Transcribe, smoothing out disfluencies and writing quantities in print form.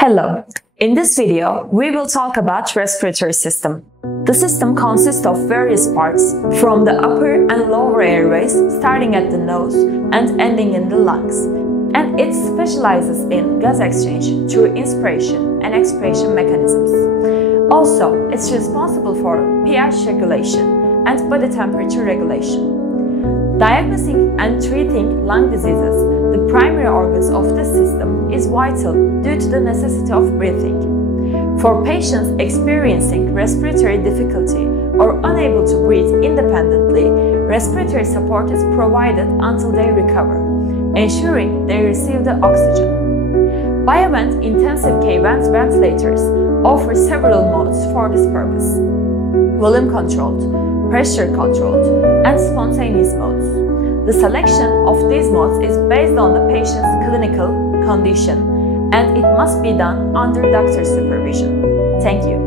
Hello! In this video, we will talk about respiratory system. The system consists of various parts, from the upper and lower airways, starting at the nose and ending in the lungs. And it specializes in gas exchange through inspiration and expiration mechanisms. Also, it's responsible for pH regulation and body temperature regulation. Diagnosing and treating lung diseases, the primary organs of the system, is vital due to the necessity of breathing. For patients experiencing respiratory difficulty or unable to breathe independently, respiratory support is provided until they recover, ensuring they receive the oxygen. Biovent intensive K ventilators offer several modes for this purpose: volume controlled, pressure controlled, and spontaneous modes. The selection of these modes is based on the patient's clinical condition, and it must be done under doctor supervision. Thank you.